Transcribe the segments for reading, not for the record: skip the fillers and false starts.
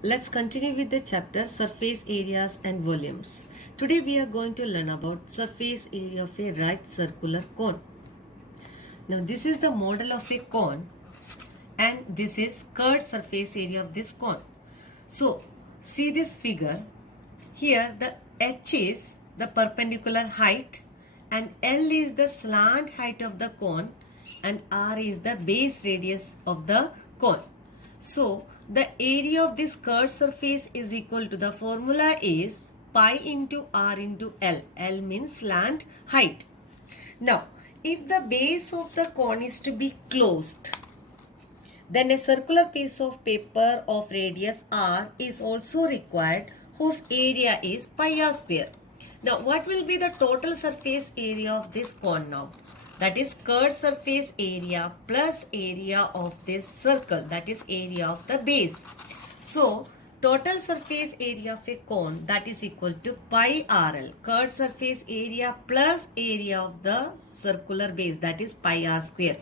Let's continue with the chapter surface areas and volumes. Today we are going to learn about surface area of a right circular cone. Now this is the model of a cone and this is curved surface area of this cone. So see this figure. Here the H is the perpendicular height and L is the slant height of the cone and R is the base radius of the cone. So the area of this curved surface is equal to, the formula is pi into R into L. L means slant height. Now if the base of the cone is to be closed, then a circular piece of paper of radius R is also required, whose area is pi R square. Now what will be the total surface area of this cone now? That is curved surface area plus area of this circle, that is area of the base. So total surface area of a cone, that is equal to pi RL, curved surface area plus area of the circular base, that is pi R square.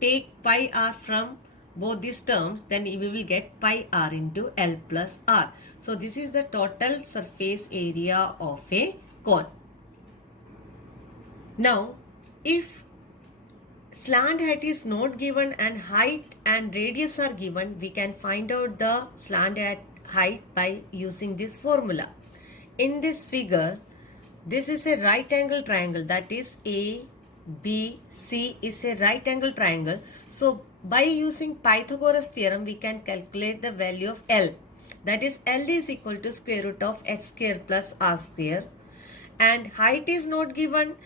Take pi R from both these terms, then we will get pi R into L plus R. So this is the total surface area of a cone. Now if slant height is not given and height and radius are given, we can find out the slant height by using this formula. In this figure, this is a right angle triangle, that is ABC is a right angle triangle. So by using Pythagoras theorem, we can calculate the value of L. That is L is equal to square root of h square plus R square. And height is not given,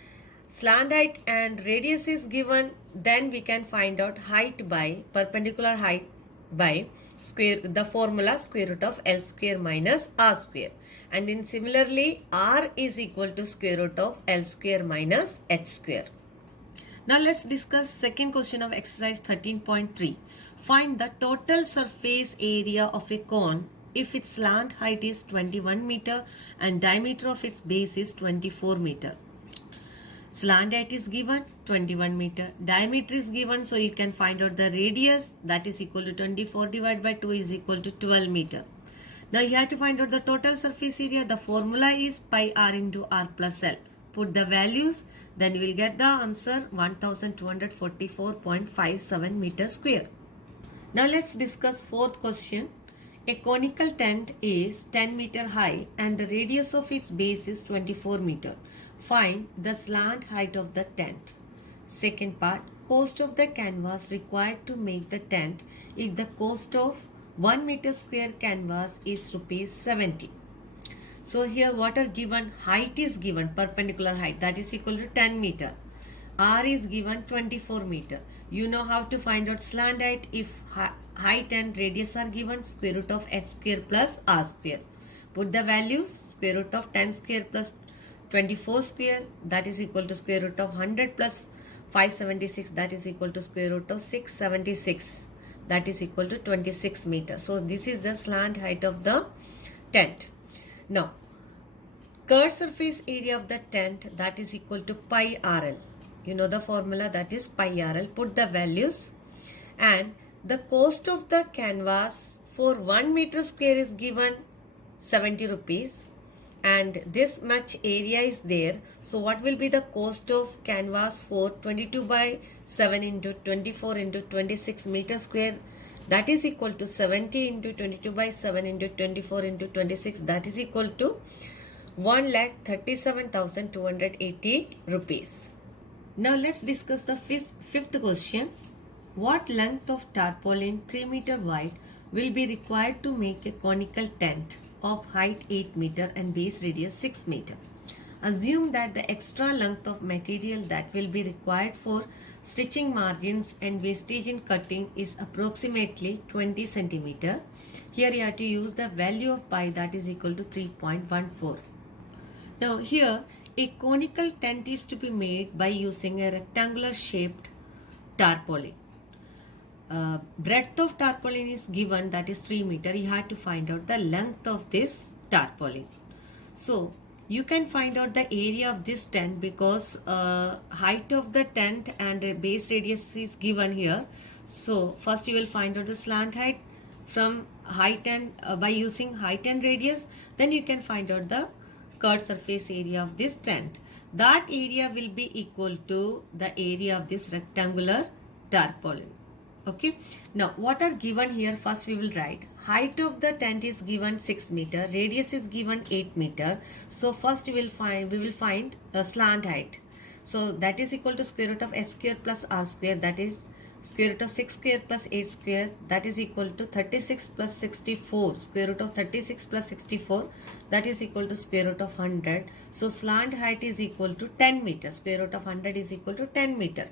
slant height and radius is given, then we can find out height by perpendicular height by the formula square root of L square minus R square. And in similarly R is equal to square root of L square minus h square. Now let's discuss second question of exercise 13.3. Find the total surface area of a cone if its slant height is 21 meter and diameter of its base is 24 meter. Slant height is given 21 meter, diameter is given, so you can find out the radius, that is equal to 24 divided by 2 is equal to 12 meter. Now you have to find out the total surface area. The formula is pi R into R plus L. Put the values, then you will get the answer 1244.57 meter square. Now let's discuss fourth question. A conical tent is 10 meter high and the radius of its base is 24 meter. Find the slant height of the tent. Second part, cost of the canvas required to make the tent if the cost of 1 meter square canvas is rupees 70. So here what are given? Height is given, perpendicular height, that is equal to 10 meter. R is given 24 meter. You know how to find out slant height. If height and radius are given, square root of h square plus R square. Put the values, square root of 10 square plus 24 square, that is equal to square root of 100 plus 576, that is equal to square root of 676, that is equal to 26 meters. So this is the slant height of the tent. Now curved surface area of the tent, that is equal to pi RL. You know the formula, that is pi RL. Put the values, and the cost of the canvas for 1 meter square is given 70 rupees. And this much area is there. So what will be the cost of canvas for 22 by 7 into 24 into 26 meter square? That is equal to 70 into 22 by 7 into 24 into 26. That is equal to 1,37,280 rupees. Now let's discuss the fifth question. What length of tarpaulin 3 meter wide will be required to make a conical tent of height 8 meter and base radius 6 meter. Assume that the extra length of material that will be required for stitching margins and wastage in cutting is approximately 20 centimeter. Here you have to use the value of pi, that is equal to 3.14. Now here a conical tent is to be made by using a rectangular shaped tarpaulin. Breadth of tarpaulin is given, that is 3 meter. You have to find out the length of this tarpaulin. So you can find out the area of this tent because height of the tent and base radius is given here. So first you will find out the slant height, from height and by using height and radius, then you can find out the curved surface area of this tent. That area will be equal to the area of this rectangular tarpaulin. Okay. Now what are given here? First we will write height of the tent is given 6 meter, radius is given 8 meter. So first we will find a slant height. So that is equal to square root of s square plus r square, that is square root of 6 square plus 8 square, that is equal to 36 plus 64. Square root of 36 plus 64, that is equal to square root of 100. So slant height is equal to 10 meter. Square root of 100 is equal to 10 meter.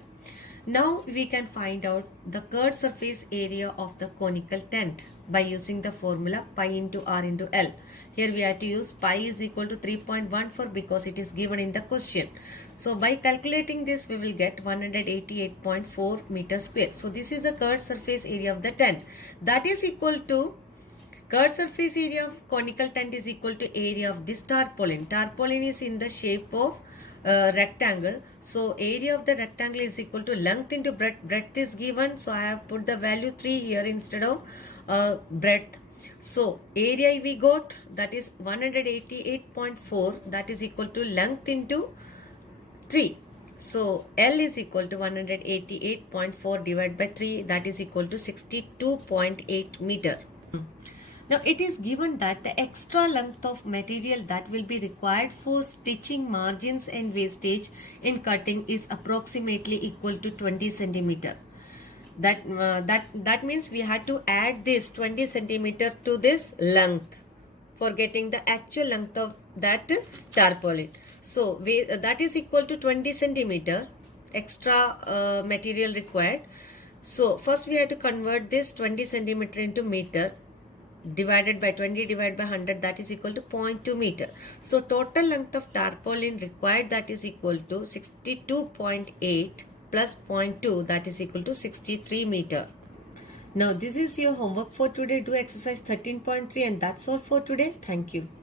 Now we can find out the curved surface area of the conical tent by using the formula pi into r into L. Here we have to use pi is equal to 3.14 because it is given in the question. So by calculating this, we will get 188.4 meter square. So this is the curved surface area of the tent. That is equal to curved surface area of conical tent is equal to area of this tarpaulin. Tarpaulin is in the shape of rectangle. So area of the rectangle is equal to length into breadth. Breadth is given, so I have put the value 3 here instead of breadth. So area we got, that is 188.4, that is equal to length into 3. So L is equal to 188.4 divided by 3, that is equal to 62.8 meter. Now it is given that the extra length of material that will be required for stitching margins and wastage in cutting is approximately equal to 20 centimeter. That means we had to add this 20 centimeter to this length for getting the actual length of that tarpaulin. So that is equal to 20 centimeter extra material required. So first we have to convert this 20 centimeter into meter. Divided by 20 divided by 100, that is equal to 0.2 meter. So total length of tarpaulin required, that is equal to 62.8 plus 0.2, that is equal to 63 meter. Now this is your homework for today. Do exercise 13.3 and that's all for today. Thank you.